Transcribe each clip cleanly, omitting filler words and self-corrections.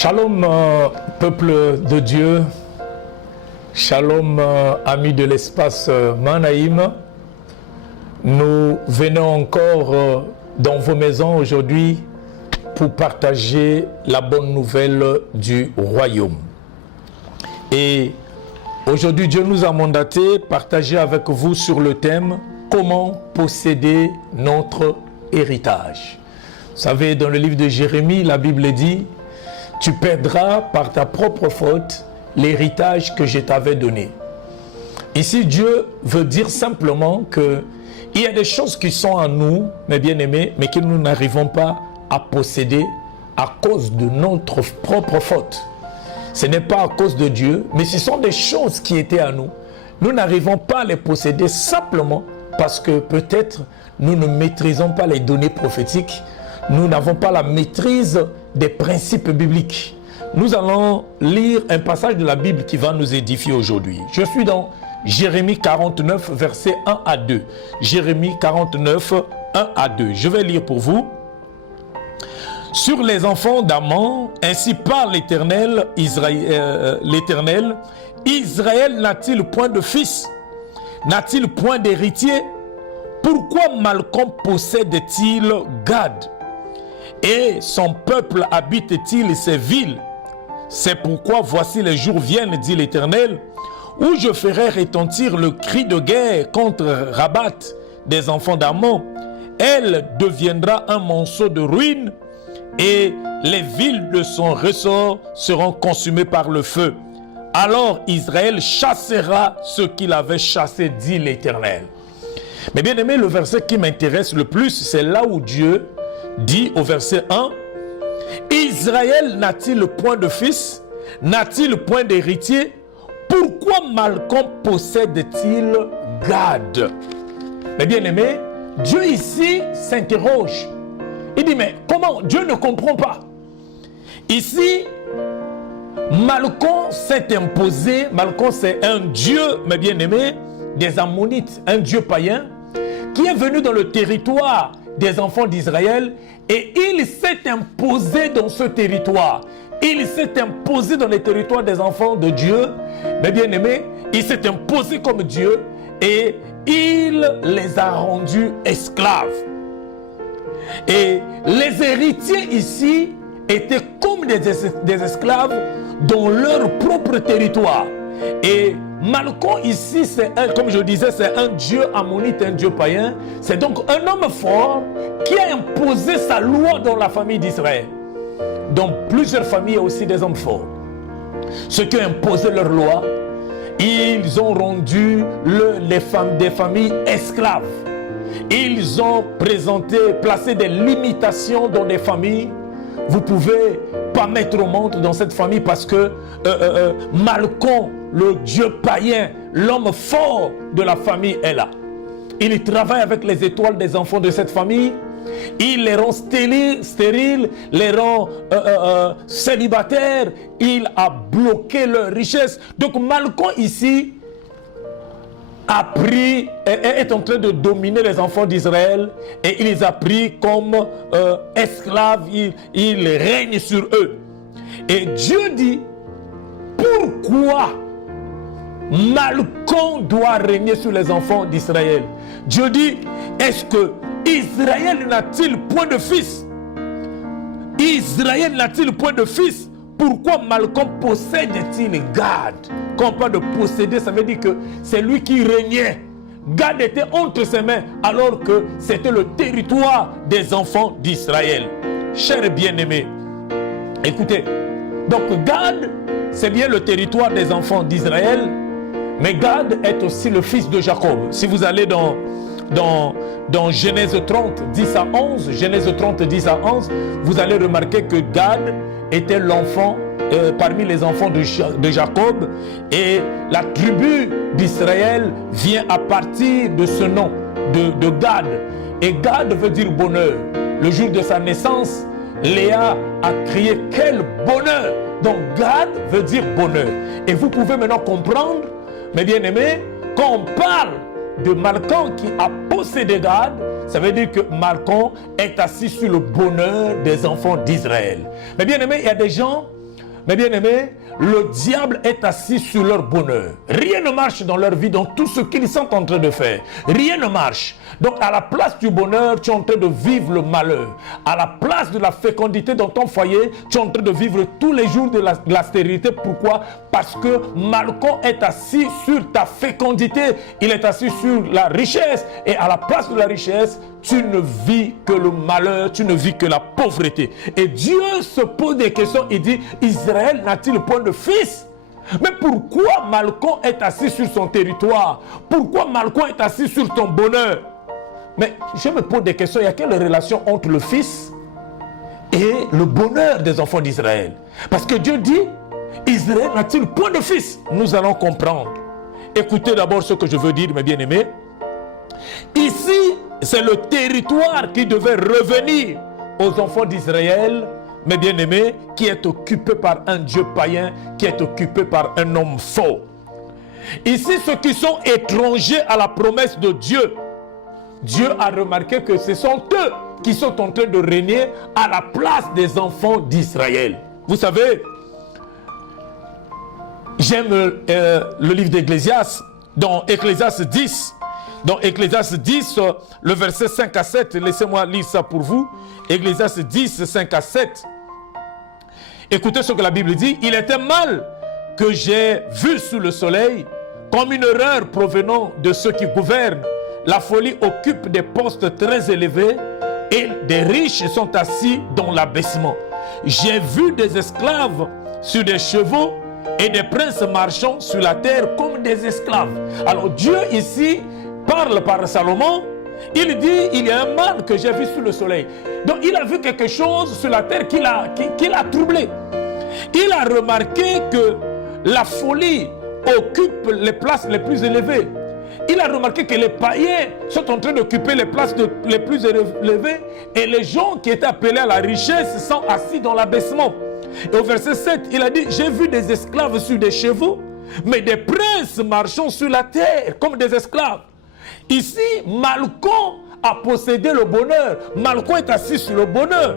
Shalom, peuple de Dieu. Shalom, amis de l'espace Manaïm. Nous venons encore dans vos maisons aujourd'hui pour partager la bonne nouvelle du royaume. Et aujourd'hui, Dieu nous a mandaté partager avec vous sur le thème « Comment posséder notre héritage ». Vous savez, dans le livre de Jérémie, la Bible dit « Tu perdras par ta propre faute l'héritage que je t'avais donné ». Ici, Dieu veut dire simplement qu'il y a des choses qui sont en nous, mes bien-aimés, mais que nous n'arrivons pas à posséder à cause de notre propre faute. Ce n'est pas à cause de Dieu, mais ce sont des choses qui étaient à nous. Nous n'arrivons pas à les posséder simplement parce que peut-être nous ne maîtrisons pas les données prophétiques, nous n'avons pas la maîtrise des principes bibliques. Nous allons lire un passage de la Bible qui va nous édifier aujourd'hui. Je suis dans Jérémie 49, versets 1 à 2. Jérémie 49, 1 à 2. Je vais lire pour vous. Sur les enfants d'Aman, ainsi parle l'Éternel, Israël n'a-t-il point de fils? N'a-t-il point d'héritier? Pourquoi Malcolm possède-t-il Gad? Et son peuple habite-t-il ces villes? C'est pourquoi voici les jours viennent, dit l'Éternel, où je ferai retentir le cri de guerre contre Rabat des enfants d'Ammon. Elle deviendra un monceau de ruines et les villes de son ressort seront consumées par le feu. Alors Israël chassera ce qu'il avait chassé, dit l'Éternel. Mais bien aimé, le verset qui m'intéresse le plus, c'est là où Dieu dit au verset 1, Israël n'a-t-il point de fils? N'a-t-il point d'héritier? Pourquoi Malcolm possède-t-il Gad? Mais bien aimé, Dieu ici s'interroge. Il dit, mais comment? Dieu ne comprend pas. Ici, Malcolm s'est imposé. Malcolm, c'est un dieu, mes bien-aimés, des Ammonites, un dieu païen, qui est venu dans le territoire des enfants d'Israël et il s'est imposé dans ce territoire. Il s'est imposé dans les territoires des enfants de Dieu. Mes bien-aimés, il s'est imposé comme Dieu et il les a rendus esclaves. Et les héritiers ici étaient comme des esclaves dans leur propre territoire. Et Malcolm ici, comme je disais, c'est un dieu ammonite, un dieu païen. C'est donc un homme fort qui a imposé sa loi dans la famille d'Israël. Dans plusieurs familles, il y a aussi des hommes forts. Ceux qui ont imposé leur loi, ils ont rendu des familles esclaves. Ils ont placé des limitations dans des familles. Vous ne pouvez pas mettre au monde dans cette famille parce que Malcolm, le dieu païen, l'homme fort de la famille est là. Il travaille avec les étoiles des enfants de cette famille. Il les rend stériles, les rend célibataires. Il a bloqué leur richesse. Donc Malcolm ici est en train de dominer les enfants d'Israël et il les a pris comme esclaves. Il règne sur eux. Et Dieu dit, pourquoi Malcolm doit régner sur les enfants d'Israël? Dieu dit, est-ce que Israël n'a-t-il point de fils? Israël n'a-t-il point de fils? Pourquoi Malcolm possède-t-il Gad? Quand on parle de posséder, ça veut dire que c'est lui qui régnait. Gad était entre ses mains alors que c'était le territoire des enfants d'Israël. Chers bien-aimés, écoutez, donc Gad, c'est bien le territoire des enfants d'Israël, mais Gad est aussi le fils de Jacob. Si vous allez dans Genèse 30, 10 à 11, Genèse 30, 10 à 11, vous allez remarquer que Gad était l'enfant parmi les enfants de Jacob et la tribu d'Israël vient à partir de ce nom de Gad. Et Gad veut dire bonheur. Le jour de sa naissance, Léa a crié quel bonheur. Donc Gad veut dire bonheur. Et vous pouvez maintenant comprendre, mes bien-aimés, quand on parle de Malcolm qui a possédé Gad, ça veut dire que Malcolm est assis sur le bonheur des enfants d'Israël. Mais bien aimé, il y a des gens mes bien-aimés, le diable est assis sur leur bonheur. Rien ne marche dans leur vie, dans tout ce qu'ils sont en train de faire. Rien ne marche. Donc à la place du bonheur, tu es en train de vivre le malheur. À la place de la fécondité dans ton foyer, tu es en train de vivre tous les jours de la stérilité. Pourquoi? Parce que Malcom est assis sur ta fécondité. Il est assis sur la richesse. Et à la place de la richesse, tu ne vis que le malheur, tu ne vis que la pauvreté. Et Dieu se pose des questions. Il dit, Israël n'a-t-il point de fils? Mais pourquoi Malcom est assis sur son territoire? Pourquoi Malcom est assis sur ton bonheur? Mais je me pose des questions. Il y a quelle relation entre le fils et le bonheur des enfants d'Israël? Parce que Dieu dit, Israël n'a-t-il point de fils? Nous allons comprendre. Écoutez d'abord ce que je veux dire, mes bien-aimés. Ici, c'est le territoire qui devait revenir aux enfants d'Israël, mes bien-aimés, qui est occupé par un Dieu païen, qui est occupé par un homme faux. Ici, ceux qui sont étrangers à la promesse de Dieu, Dieu a remarqué que ce sont eux qui sont en train de régner à la place des enfants d'Israël. Vous savez, j'aime le livre d'Ecclésiaste, dans Ecclésiaste 10. Dans Ecclésiaste 10, le verset 5 à 7, laissez-moi lire ça pour vous. Ecclésiaste 10, 5 à 7. Écoutez ce que la Bible dit. Il était mal que j'ai vu sous le soleil, comme une erreur provenant de ceux qui gouvernent. La folie occupe des postes très élevés et des riches sont assis dans l'abaissement. J'ai vu des esclaves sur des chevaux et des princes marchant sur la terre comme des esclaves. Alors Dieu ici parle par Salomon, il dit, il y a un mal que j'ai vu sous le soleil. Donc il a vu quelque chose sur la terre qui l'a troublé. Il a remarqué que la folie occupe les places les plus élevées. Il a remarqué que les païens sont en train d'occuper les places les plus élevées et les gens qui étaient appelés à la richesse sont assis dans l'abaissement. Et au verset 7, il a dit, j'ai vu des esclaves sur des chevaux, mais des princes marchant sur la terre comme des esclaves. Ici, Malcom a possédé le bonheur. Malcom est assis sur le bonheur.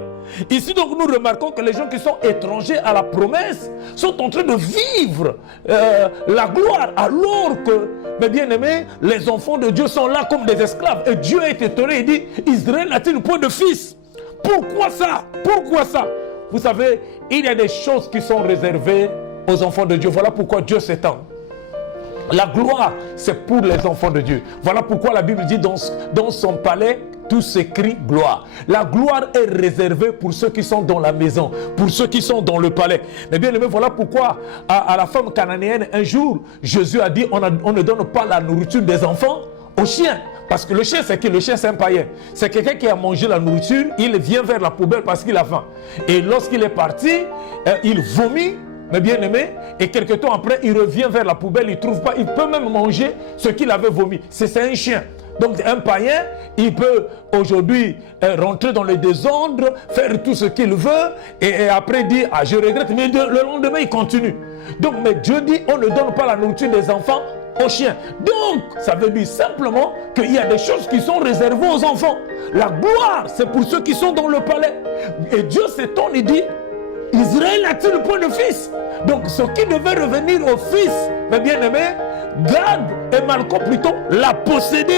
Ici, donc, nous remarquons que les gens qui sont étrangers à la promesse sont en train de vivre la gloire, alors que, mes bien-aimés, les enfants de Dieu sont là comme des esclaves. Et Dieu est étonné, il dit, Israël n'a-t-il point de fils? Pourquoi ça? Pourquoi ça? Vous savez, il y a des choses qui sont réservées aux enfants de Dieu. Voilà pourquoi Dieu s'étend. La gloire, c'est pour les enfants de Dieu. Voilà pourquoi la Bible dit dans son palais, tout s'écrit gloire. La gloire est réservée pour ceux qui sont dans la maison, pour ceux qui sont dans le palais. Mais bien aimé, voilà pourquoi à la femme cananéenne, un jour, Jésus a dit, on ne donne pas la nourriture des enfants aux chiens. Parce que le chien, c'est qui? Le chien, c'est un païen. C'est quelqu'un qui a mangé la nourriture, il vient vers la poubelle parce qu'il a faim. Et lorsqu'il est parti, il vomit, mais bien aimé, et quelques temps après, il revient vers la poubelle, il ne trouve pas, il peut même manger ce qu'il avait vomi. C'est un chien. Donc un païen, il peut aujourd'hui rentrer dans le désordre, faire tout ce qu'il veut, et après dire, ah je regrette, mais le lendemain il continue. Donc mais Dieu dit, on ne donne pas la nourriture des enfants aux chiens. Donc ça veut dire simplement qu'il y a des choses qui sont réservées aux enfants. La gloire, c'est pour ceux qui sont dans le palais. Et Dieu s'étonne, il dit, Israël a-t-il point de fils? Donc ce qui devait revenir au fils, mes bien-aimés, Gad et Malcom plutôt l'a possédé.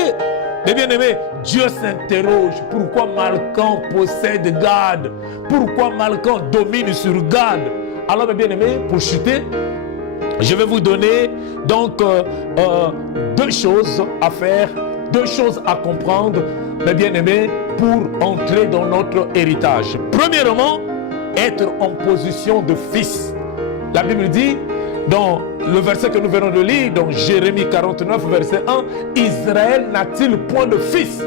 Mes bien-aimés, Dieu s'interroge, pourquoi Malcom possède Gad? Pourquoi Malcom domine sur Gad? Alors mes bien-aimés, pour chuter, je vais vous donner donc deux choses à faire, deux choses à comprendre, mes bien-aimés, pour entrer dans notre héritage. Premièrement, être en position de fils. La Bible dit, dans le verset que nous venons de lire, dans Jérémie 49, verset 1, Israël n'a-t-il point de fils?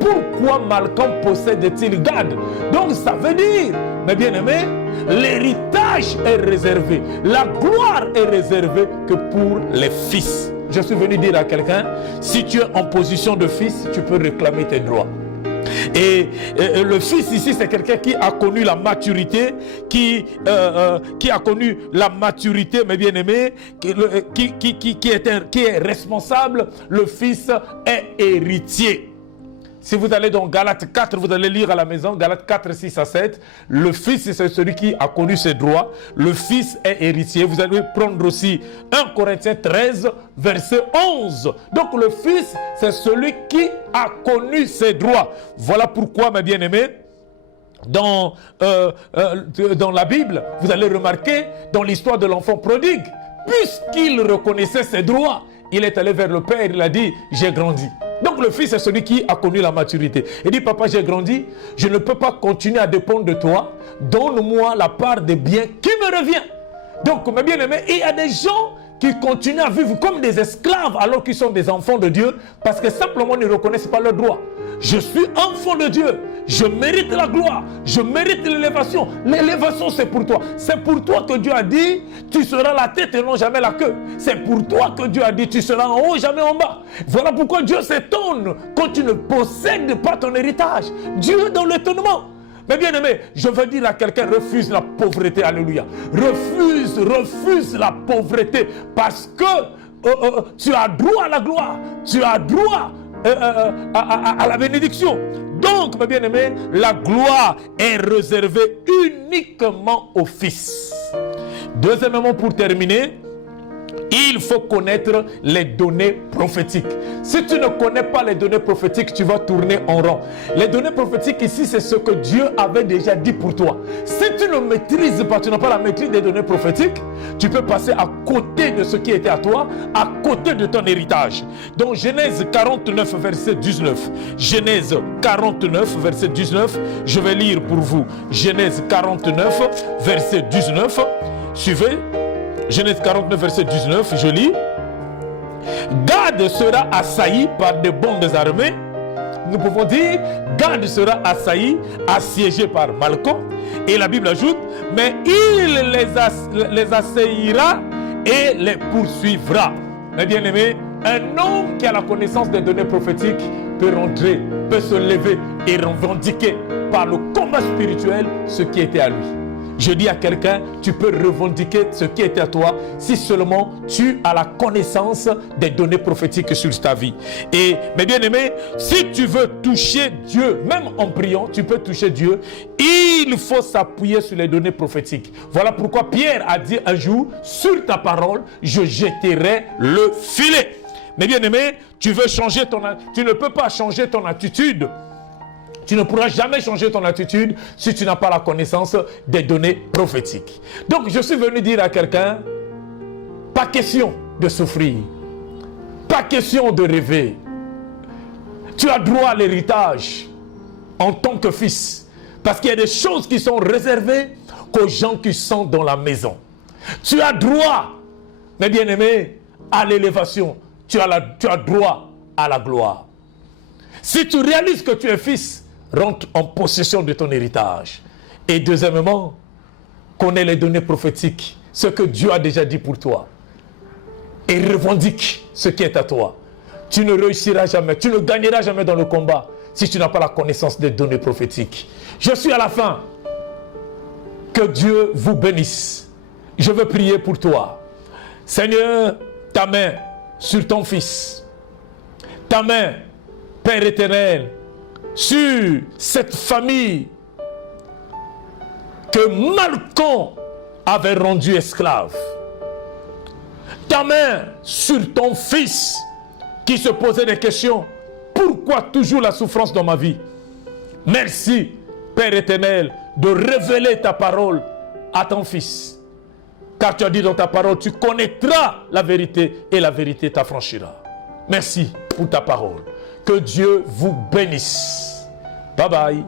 Pourquoi Malcom possède-t-il Gad? Donc ça veut dire, mes bien-aimés, l'héritage est réservé, la gloire est réservée que pour les fils. Je suis venu dire à quelqu'un, si tu es en position de fils, tu peux réclamer tes droits. Et le fils ici, c'est quelqu'un qui a connu la maturité, qui a connu la maturité, mes bien-aimés, qui est responsable. Le fils est héritier. Si vous allez dans Galates 4, vous allez lire à la maison, Galates 4, 6 à 7. Le Fils, c'est celui qui a connu ses droits. Le Fils est héritier. Vous allez prendre aussi 1 Corinthiens 13, verset 11. Donc le Fils, c'est celui qui a connu ses droits. Voilà pourquoi, mes bien-aimés, dans la Bible, vous allez remarquer, dans l'histoire de l'enfant prodigue, puisqu'il reconnaissait ses droits, il est allé vers le Père, il a dit, j'ai grandi. Donc le Fils est celui qui a connu la maturité. Il dit, papa, j'ai grandi, je ne peux pas continuer à dépendre de toi, donne-moi la part des biens qui me revient. Donc, mes bien-aimés, il y a des gens qui continuent à vivre comme des esclaves alors qu'ils sont des enfants de Dieu parce que simplement ils ne reconnaissent pas leurs droits. Je suis enfant de Dieu, je mérite la gloire, je mérite l'élévation. L'élévation, c'est pour toi. C'est pour toi que Dieu a dit, tu seras la tête et non jamais la queue. C'est pour toi que Dieu a dit, tu seras en haut, jamais en bas. Voilà pourquoi Dieu s'étonne quand tu ne possèdes pas ton héritage. Dieu est dans l'étonnement. Mais bien aimé, je veux dire à quelqu'un, refuse la pauvreté, alléluia. Refuse la pauvreté parce que tu as droit à la gloire, tu as droit à la bénédiction. Donc, mes bien-aimés, la gloire est réservée uniquement au Fils. Deuxièmement, pour terminer, il faut connaître les données prophétiques. Si tu ne connais pas les données prophétiques, tu vas tourner en rond. Les données prophétiques ici, c'est ce que Dieu avait déjà dit pour toi. Si tu ne maîtrises pas, tu n'as pas la maîtrise des données prophétiques, tu peux passer à côté de ce qui était à toi, à côté de ton héritage. Donc Genèse 49, verset 19. Genèse 49, verset 19. Je vais lire pour vous. Genèse 49, verset 19. Suivez. Genèse 49, verset 19, je lis. Gad sera assailli par de bondes armées. Nous pouvons dire, Gad sera assailli, assiégé par Malchon. Et la Bible ajoute, mais il les assaillira et les poursuivra. Mes bien-aimés, un homme qui a la connaissance des données prophétiques peut rentrer, peut se lever et revendiquer par le combat spirituel ce qui était à lui. Je dis à quelqu'un, tu peux revendiquer ce qui était à toi si seulement tu as la connaissance des données prophétiques sur ta vie. Et mes bien-aimés, si tu veux toucher Dieu, même en priant, tu peux toucher Dieu, il faut s'appuyer sur les données prophétiques. Voilà pourquoi Pierre a dit un jour, sur ta parole, je jetterai le filet. Mes bien-aimés, tu ne peux pas changer ton attitude. Tu ne pourras jamais changer ton attitude si tu n'as pas la connaissance des données prophétiques. Donc, je suis venu dire à quelqu'un, pas question de souffrir, pas question de rêver. Tu as droit à l'héritage en tant que fils. Parce qu'il y a des choses qui sont réservées qu'aux gens qui sont dans la maison. Tu as droit, mes bien-aimés, à l'élévation. Tu as droit à la gloire. Si tu réalises que tu es fils, rentre en possession de ton héritage. Et deuxièmement, connais les données prophétiques, ce que Dieu a déjà dit pour toi. Et revendique ce qui est à toi. Tu ne réussiras jamais, tu ne gagneras jamais dans le combat si tu n'as pas la connaissance des données prophétiques. Je suis à la fin. Que Dieu vous bénisse. Je veux prier pour toi. Seigneur, ta main sur ton fils. Ta main, Père éternel, sur cette famille que Malchon avait rendu esclave. Ta main sur ton fils qui se posait des questions. Pourquoi toujours la souffrance dans ma vie? Merci, Père éternel, de révéler ta parole à ton fils. Car tu as dit dans ta parole, tu connaîtras la vérité et la vérité t'affranchira. Merci pour ta parole. Que Dieu vous bénisse. Bye bye.